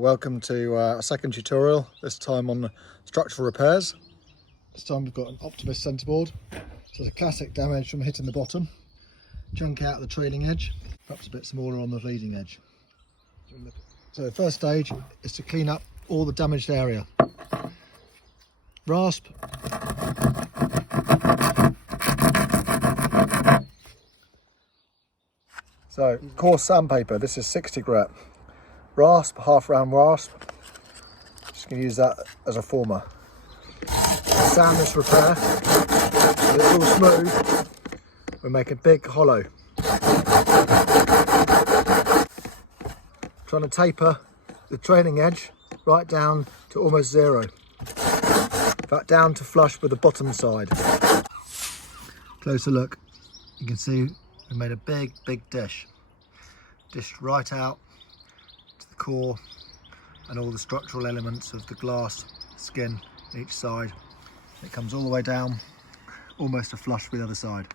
Welcome to a second tutorial, this time on structural repairs. This time we've got an Optimist centreboard. So the classic damage from hitting the bottom, chunk out the trailing edge, perhaps a bit smaller on the leading edge. So the first stage is to clean up all the damaged area. Rasp. So coarse sandpaper, this is 60 grit. Rasp, half round rasp. Just going to use that as a former. Sand this repair. So it's all smooth. We make a big hollow. Trying to taper the trailing edge right down to almost zero. In fact, down to flush with the bottom side. Closer look. You can see we made a big dish. Dished right out to the core and all the structural elements of the glass skin each side. It comes all the way down, almost a flush with the other side.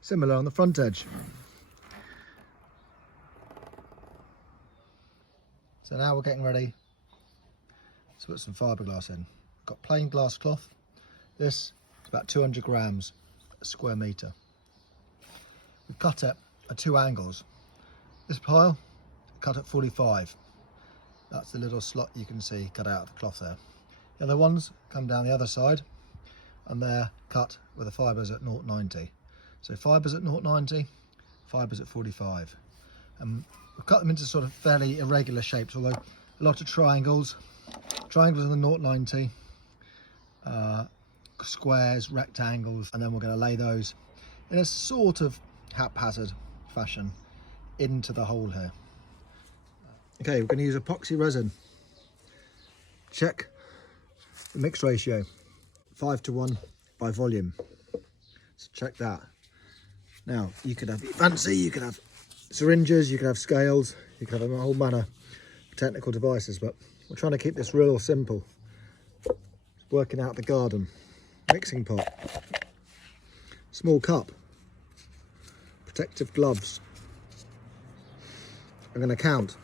Similar on the front edge. So now we're getting ready to put some fiberglass in. I've got plain glass cloth. This is about 200 grams a square metre. We cut it at 2 angles. This pile cut at 45. That's the little slot you can see cut out of the cloth there. The other ones come down the other side and they're cut with the fibres at 0.90. So fibres at 0.90, fibres at 45. And we've cut them into sort of fairly irregular shapes, although a lot of triangles in the 0.90, squares, rectangles, and then we're going to lay those in a sort of haphazard fashion into the hole here. Okay, we're going to use epoxy resin. Check the mix ratio, 5:1 by volume. So check that. Now you could have fancy, you could have syringes, you could have scales, you could have a whole manner of technical devices, but we're trying to keep this real simple. Working out the garden. Mixing pot, small cup, protective gloves. I'm going to count.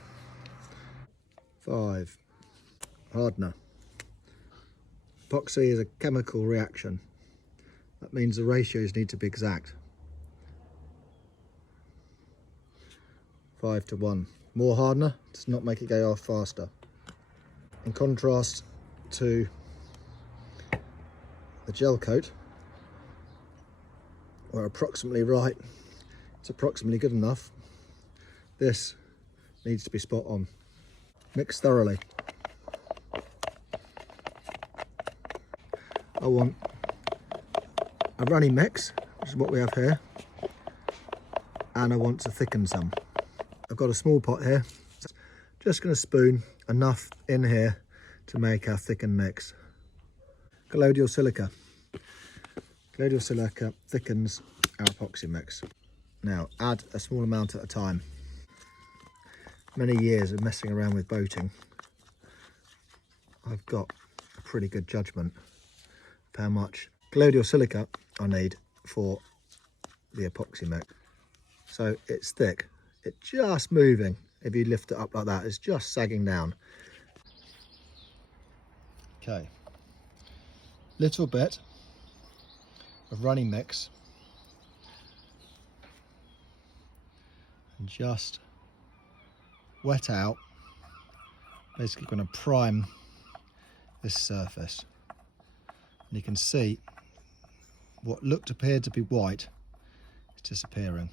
5. Hardener. Epoxy is a chemical reaction. That means the ratios need to be exact. 5:1. More hardener does not make it go off faster. In contrast to the gel coat, we're approximately right. It's approximately good enough. This needs to be spot on. Mix thoroughly. I want a runny mix, which is what we have here, and I want to thicken some. I've got a small pot here. Just going to spoon enough in here to make our thickened mix. Collodial silica. Collodial silica thickens our epoxy mix. Now add a small amount at a time. Many years of messing around with boating, I've got a pretty good judgment of how much collodial silica I need for the epoxy mix. So it's thick, it's just moving. If you lift it up like that, it's just sagging down. Okay, little bit of running mix and just wet out. Basically going to prime this surface, and you can see what appeared to be white is disappearing.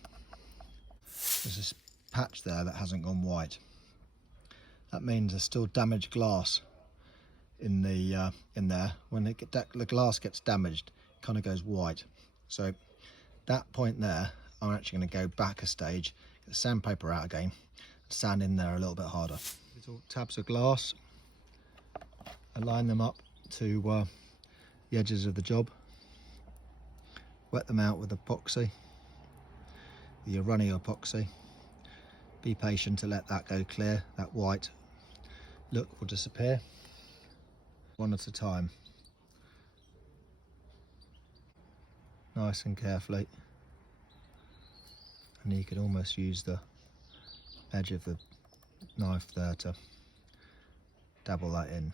There's this patch there that hasn't gone white. That means there's still damaged glass in there. When the glass gets damaged, it kind of goes white. So that point there, I'm actually going to go back a stage, get the sandpaper out again, sand in there a little bit harder. Little tabs of glass, align them up to the edges of the job, wet them out with epoxy, the runny epoxy. Be patient to let that go clear. That white look will disappear one at a time, nice and carefully, and you can almost use the edge of the knife there to dabble that in.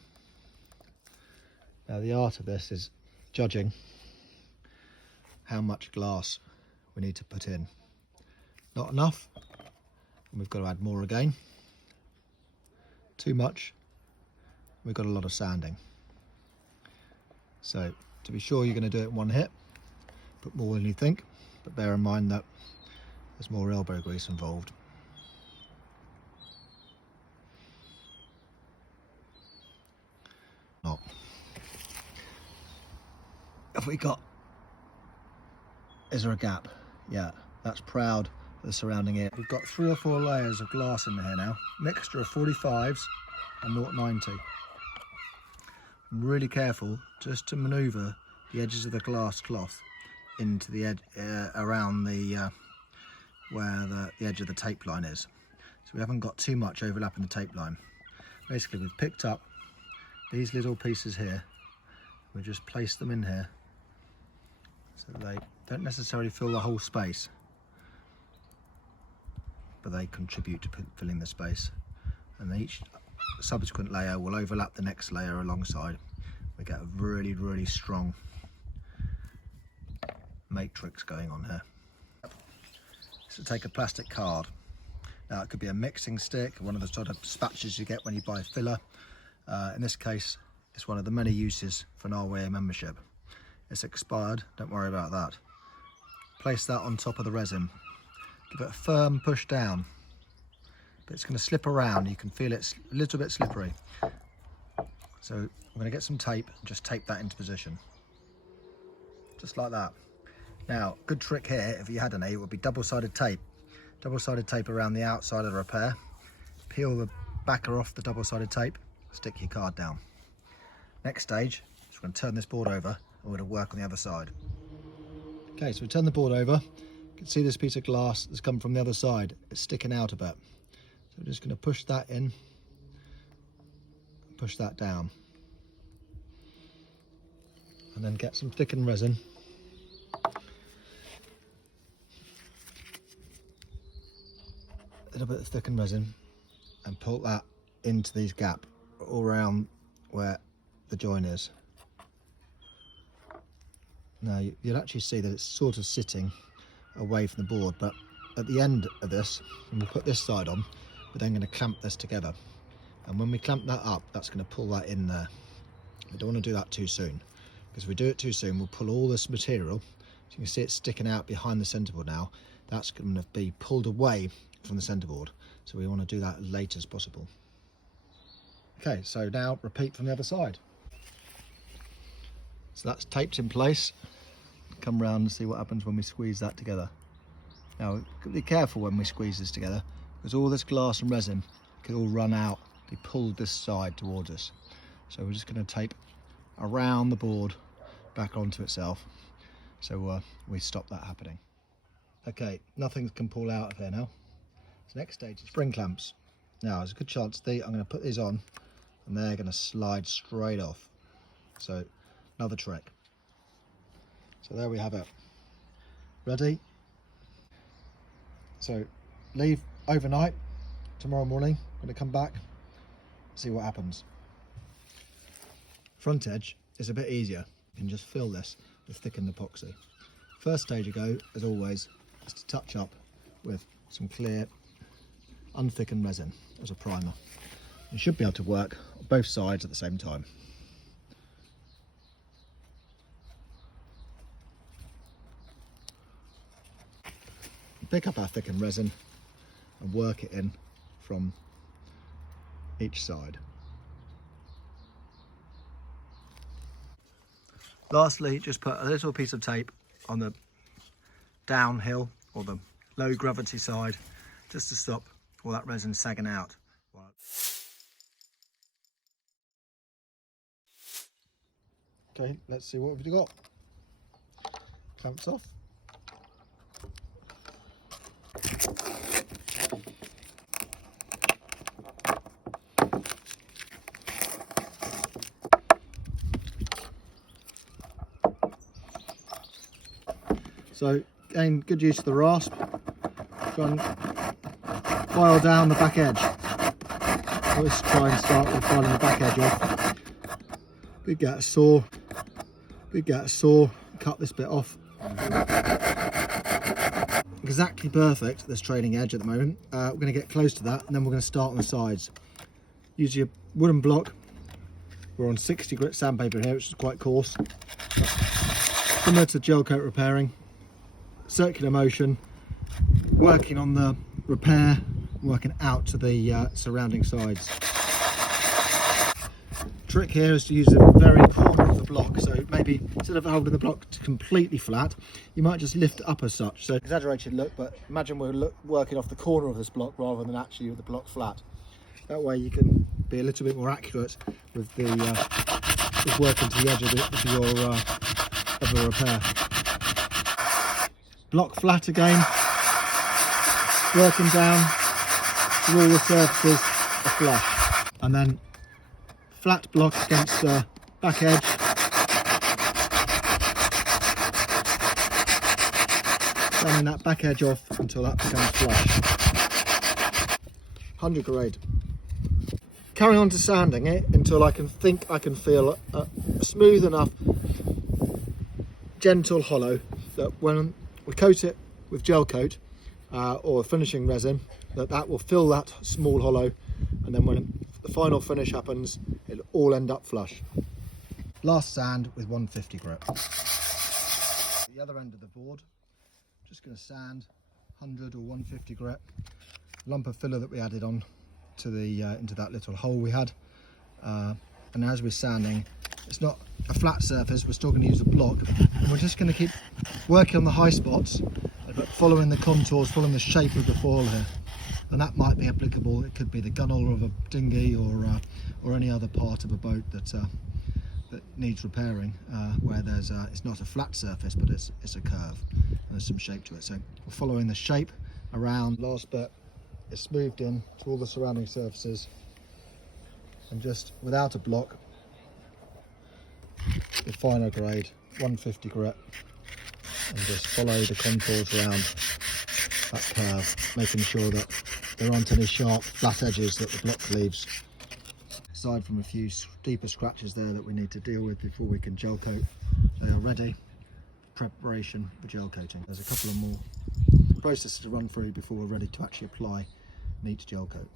Now the art of this is judging how much glass we need to put in. Not enough, and we've got to add more again. Too much, we've got a lot of sanding. So to be sure you're going to do it in one hit, put more than you think, but bear in mind that there's more elbow grease involved. Not. Have we got, is there a gap? Yeah, that's proud of the surrounding area. We've got 3 or 4 layers of glass in here now, mixture of 45s and 0.90. I'm really careful just to manoeuvre the edges of the glass cloth into the edge, around the where the edge of the tape line is. So we haven't got too much overlap in the tape line. Basically we've picked up these little pieces here, we just place them in here so they don't necessarily fill the whole space, but they contribute to filling the space, and each subsequent layer will overlap the next layer alongside. We get a really strong matrix going on here. So take a plastic card. Now it could be a mixing stick, one of the sort of spatulas you get when you buy filler. In this case, it's one of the many uses for an RWA membership. It's expired, don't worry about that. Place that on top of the resin. Give it a firm push down, but it's going to slip around. You can feel it's a little bit slippery. So I'm going to get some tape and just tape that into position. Just like that. Now, good trick here, if you had any, it would be double-sided tape. Double-sided tape around the outside of the repair. Peel the backer off the double-sided tape, stick your card down. Next stage is we're going to turn this board over and we're going to work on the other side. Okay, so we turn the board over. You can see this piece of glass that's come from the other side. It's sticking out a bit. So we're just going to push that in, push that down. And then get some thickened resin. A little bit of thickened resin and pull that into these gaps all around where the join is. Now you'll actually see that it's sort of sitting away from the board, but at the end of this, when we put this side on, we're then going to clamp this together, and when we clamp that up, that's going to pull that in there. We don't want to do that too soon, because if we do it too soon, we'll pull all this material. So you can see it's sticking out behind the centerboard now. That's going to be pulled away from the centerboard, so we want to do that as late as possible. Okay, so now repeat from the other side. So that's taped in place. Come round and see what happens when we squeeze that together. Now, be careful when we squeeze this together, because all this glass and resin could all run out, be pulled this side towards us. So we're just going to tape around the board back onto itself, so we stop that happening. Okay, nothing can pull out of here now. So next stage is spring clamps. Now there's a good chance I'm going to put these on and they're going to slide straight off. So another trick. So there we have it. Ready? So leave overnight. Tomorrow morning I'm going to come back, see what happens. Front edge is a bit easier. You can just fill this with thickened epoxy. First stage you go, as always, is to touch up with some clear unthickened resin as a primer. You should be able to work on both sides at the same time. Pick up our thickened resin and work it in from each side. Lastly, just put a little piece of tape on the downhill or the low gravity side, just to stop all that resin sagging out. Okay, let's see what we've got. Clamps off. So again, good use of the rasp. Try and file down the back edge. let's try and start with filing the back edge off. Big out a saw, cut this bit off. Exactly perfect, this trailing edge at the moment. We're going to get close to that and then we're going to start on the sides. Use your wooden block. We're on 60 grit sandpaper here, which is quite coarse. Similar to gel coat repairing, circular motion, working on the repair, working out to the surrounding sides. Trick here is to use the very corner of the block, so maybe instead of holding the block completely flat, you might just lift it up as such. So exaggerated look, but imagine we're working off the corner of this block rather than actually with the block flat. That way you can be a little bit more accurate with the with working to the edge of the repair. Block flat again, working down till all the surfaces are flush, and then flat block against the back edge. Sanding that back edge off until that becomes flush. 100 grade. Carry on to sanding it until I can feel a smooth enough, gentle hollow that when we coat it with gel coat or finishing resin, that will fill that small hollow, and then when the final finish happens, it'll all end up flush. Last sand with 150 grit. The other end of the board, just going to sand 100 or 150 grit. Lump of filler that we added on to the into that little hole we had, and as we're sanding, it's not a flat surface, we're still going to use a block, and we're just going to keep working on the high spots but following the contours, following the shape of the foil here. And that might be applicable, it could be the gunwale of a dinghy or any other part of a boat that needs repairing, where there's it's not a flat surface but it's a curve and there's some shape to it. So we're following the shape around. Last bit is smoothed in to all the surrounding surfaces, and just without a block, the finer grade 150 grit, and just follow the contours around that curve, making sure that there aren't any sharp flat edges that the block leaves, aside from a few deeper scratches there that we need to deal with before we can gel coat. They are ready for preparation for gel coating. There's a couple of more processes to run through before we're ready to actually apply neat gel coat.